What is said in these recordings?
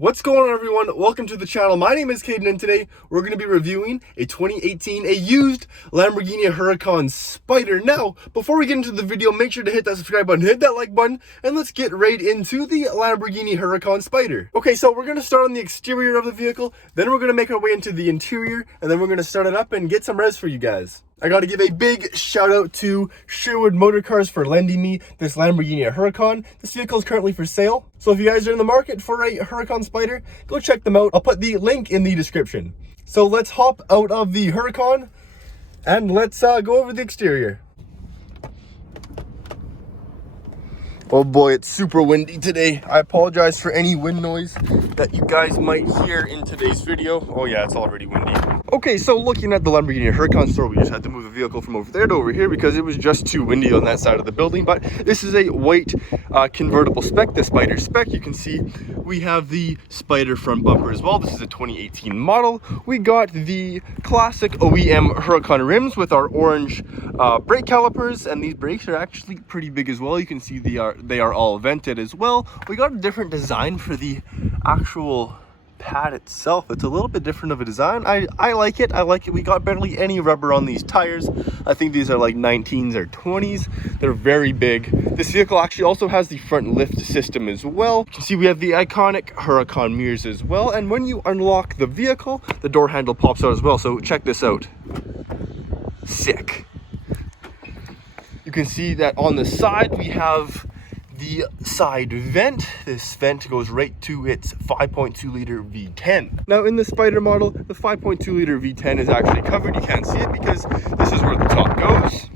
What's going on, everyone? Welcome to the channel. My name is Caden, and today we're going to be reviewing a 2018 used Lamborghini Huracan Spyder. Now, before we get into the video, make sure to hit that subscribe button, hit that like button, and let's get right into the Lamborghini Huracan Spyder. Okay, so we're going to start on the exterior of the vehicle, then we're going to make our way into the interior, and then we're going to start it up and get some res for you guys. I got to give a big shout out to Sherwood Motorcars for lending me this Lamborghini Huracan. This vehicle is currently for sale, so if you guys are in the market for a Huracan Spyder, go check them out. I'll put the link in the description. So let's hop out of the Huracan and let's go over the exterior. Oh boy, it's super windy today. I apologize for any wind noise that you guys might hear in today's video. Oh yeah, it's already windy. Okay, so looking at the Lamborghini Huracan store, we just had to move the vehicle from over there to over here because it was just too windy on that side of the building. But this is a white convertible spec, the Spyder spec. You can see we have the Spyder front bumper as well. This is a 2018 model. We got the classic OEM Huracan rims with our orange brake calipers, and these brakes are actually pretty big as well. You can see they are all vented as well. We got a different design for the actual pad itself. It's a little bit different of a design. I like it. We got barely any rubber on these tires. I think these are like 19s or 20s. They're very big. This vehicle actually also has the front lift system as well. You can see we have the iconic Huracan mirrors as well, and when you unlock the vehicle, the door handle pops out as well. So check this out. Sick. You can see that on the side we have the side vent. This vent goes right to its 5.2 liter V10. Now in the Spyder model, the 5.2 liter V10 is actually covered. You can't see it because this is where the top goes.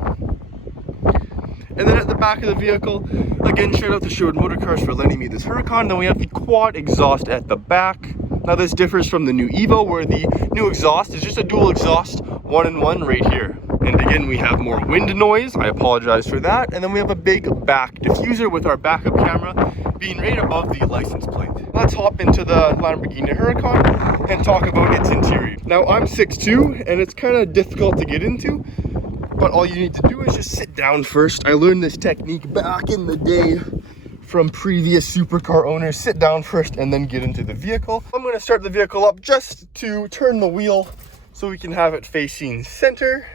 And then at the back of the vehicle, again, shout out to Sherwood Motorcars for lending me this Huracan. Then we have the quad exhaust at the back. Now this differs from the new Evo, where the new exhaust is just a dual exhaust, 1-in-1 right here. And again, we have more wind noise. I apologize for that. And then we have a big back diffuser with our backup camera being right above the license plate. Let's hop into the Lamborghini Huracan and talk about its interior. Now I'm 6'2", and it's kind of difficult to get into, but all you need to do is just sit down first. I learned this technique back in the day from previous supercar owners. Sit down first and then get into the vehicle. I'm going to start the vehicle up just to turn the wheel so we can have it facing center.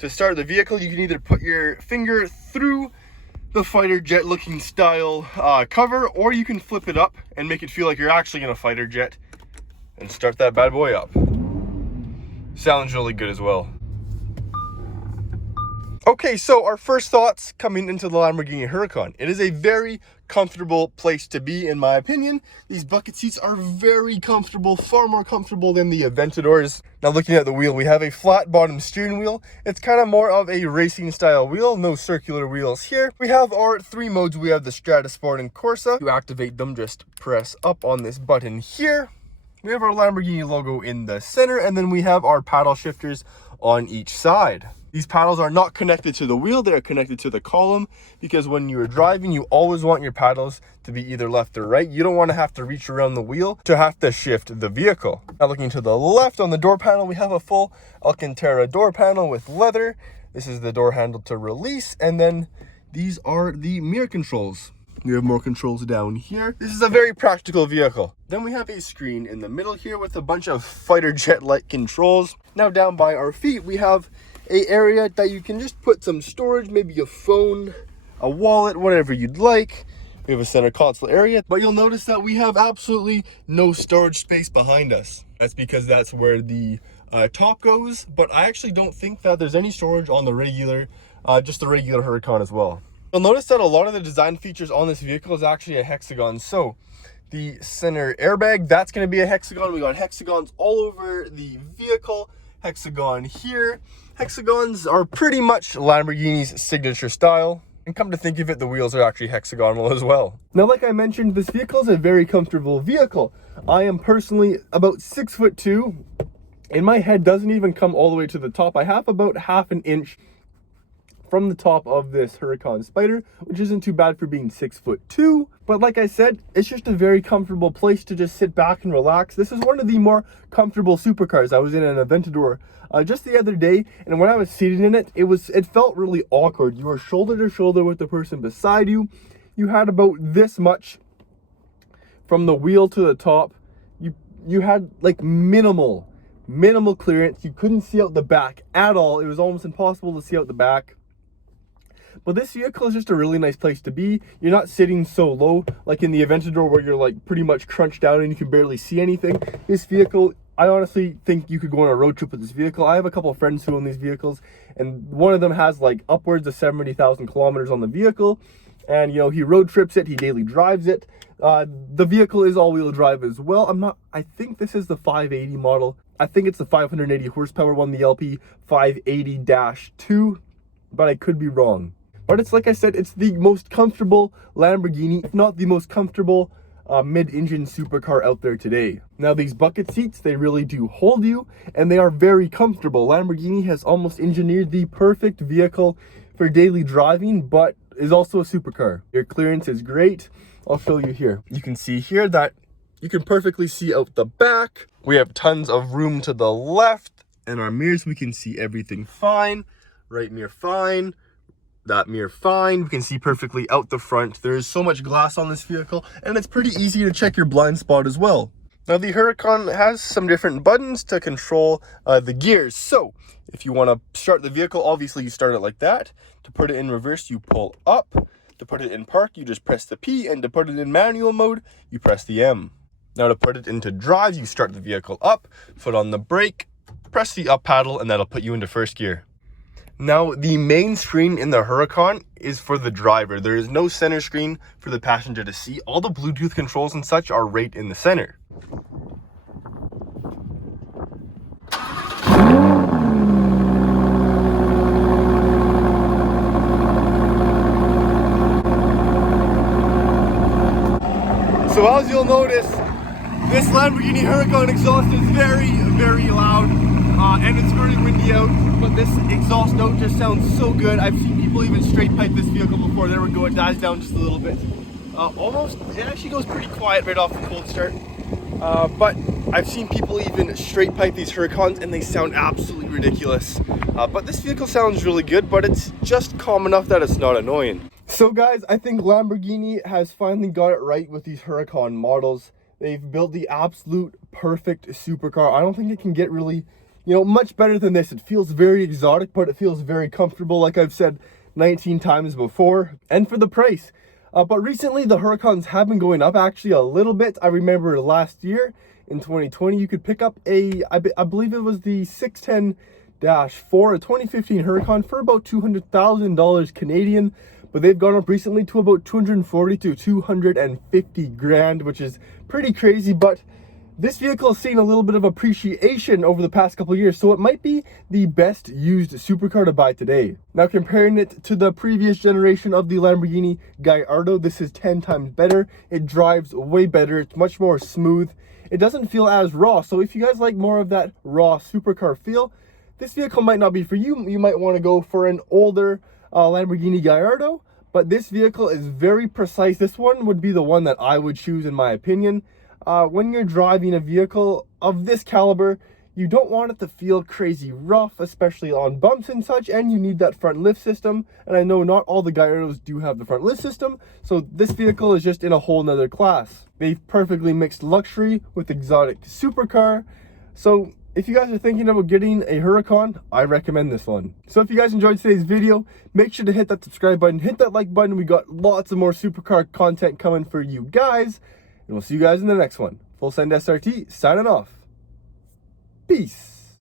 To start the vehicle, you can either put your finger through the fighter jet looking style cover, or you can flip it up and make it feel like you're actually in a fighter jet and start that bad boy up. Sounds really good as well. Okay, so our first thoughts coming into the Lamborghini Huracan. It is a very comfortable place to be, in my opinion. These bucket seats are very comfortable, far more comfortable than the Aventadors. Now looking at the wheel, we have a flat bottom steering wheel. It's kind of more of a racing style wheel, no circular wheels here. We have our three modes. We have the Strata, Sport, and Corsa. To activate them, just press up on this button here. We have our Lamborghini logo in the center, and then we have our paddle shifters on each side. These paddles are not connected to the wheel, they are connected to the column, because when you are driving, you always want your paddles to be either left or right. You don't want to have to reach around the wheel to have to shift the vehicle. Now looking to the left on the door panel, we have a full Alcantara door panel with leather. This is the door handle to release, and then these are the mirror controls. We have more controls down here. This is a very practical vehicle. Then we have a screen in the middle here with a bunch of fighter jet-like controls. Now down by our feet, we have a area that you can just put some storage, maybe a phone, a wallet, whatever you'd like. We have a center console area, but you'll notice that we have absolutely no storage space behind us. That's because that's where the top goes, but I actually don't think that there's any storage on the regular, just the regular Huracan as well. You'll notice that a lot of the design features on this vehicle is actually a hexagon. So the center airbag, that's going to be a hexagon. We got hexagons all over the vehicle, hexagon here. Hexagons are pretty much Lamborghini's signature style. And come to think of it, the wheels are actually hexagonal as well. Now, like I mentioned, this vehicle is a very comfortable vehicle. I am personally about 6'2", and my head doesn't even come all the way to the top. I have about half an inch from the top of this Huracan Spyder, which isn't too bad for being 6'2". But like I said, it's just a very comfortable place to just sit back and relax. This is one of the more comfortable supercars. I was in an Aventador just the other day, and when I was seated in it, it felt really awkward. You were shoulder to shoulder with the person beside you. You had about this much from the wheel to the top, you had like minimal clearance. You couldn't see out the back at all. It was almost impossible to see out the back. But this vehicle is just a really nice place to be. You're not sitting so low like in the Aventador where you're like pretty much crunched down and you can barely see anything. This vehicle, I honestly think you could go on a road trip with this vehicle. I have a couple of friends who own these vehicles, and one of them has like upwards of 70,000 kilometers on the vehicle. And you know, he road trips it, he daily drives it. The vehicle is all-wheel drive as well. I think this is the 580 model. I think it's the 580 horsepower one, the LP 580-2, but I could be wrong. But it's like I said, it's the most comfortable Lamborghini, if not the most comfortable mid-engine supercar out there today. Now these bucket seats, they really do hold you, and they are very comfortable. Lamborghini has almost engineered the perfect vehicle for daily driving, but is also a supercar. Your clearance is great. I'll show you here. You can see here that you can perfectly see out the back. We have tons of room to the left, and our mirrors, we can see everything fine. Right mirror fine. That mirror fine. We can see perfectly out the front. There is so much glass on this vehicle, and it's pretty easy to check your blind spot as well. Now the Huracan has some different buttons to control the gears. So if you want to start the vehicle, obviously you start it like that. To put it in reverse, you pull up. To put it in park, you just press the P, and to put it in manual mode, you press the M. Now to put it into drive, you start the vehicle up, foot on the brake, press the up paddle, and that'll put you into first gear. Now, the main screen in the Huracan is for the driver. There is no center screen for the passenger to see. All the Bluetooth controls and such are right in the center. So as you'll notice, this Lamborghini Huracan exhaust is very, very loud, and it's very windy out, but this exhaust note just sounds so good. I've seen people even straight pipe this vehicle before. There we go, it dies down just a little bit. It actually goes pretty quiet right off the cold start. But I've seen people even straight pipe these Huracans and they sound absolutely ridiculous. But this vehicle sounds really good, but it's just calm enough that it's not annoying. So guys, I think Lamborghini has finally got it right with these Huracan models. They've built the absolute perfect supercar. I don't think it can get really, much better than this. It feels very exotic, but it feels very comfortable, like I've said 19 times before. And for the price. But recently, the Huracans have been going up actually a little bit. I remember last year in 2020, you could pick up I believe it was the 610-4, a 2015 Huracan for about $200,000 Canadian. But they've gone up recently to about 240 to 250 grand, which is pretty crazy. But this vehicle has seen a little bit of appreciation over the past couple of years, so it might be the best used supercar to buy today. Now, comparing it to the previous generation of the Lamborghini Gallardo, this is 10 times better. It drives way better. It's much more smooth. It doesn't feel as raw. So if you guys like more of that raw supercar feel, this vehicle might not be for you. You might want to go for an older Lamborghini Gallardo, but this vehicle is very precise. This one would be the one that I would choose in my opinion. When you're driving a vehicle of this caliber, you don't want it to feel crazy rough, especially on bumps and such, and you need that front lift system. And I know not all the Gallardos do have the front lift system, so this vehicle is just in a whole nother class. They've perfectly mixed luxury with exotic supercar. So if you guys are thinking about getting a Huracan, I recommend this one. So if you guys enjoyed today's video, make sure to hit that subscribe button, hit that like button. We got lots of more supercar content coming for you guys. And we'll see you guys in the next one. Full Send SRT, signing off. Peace.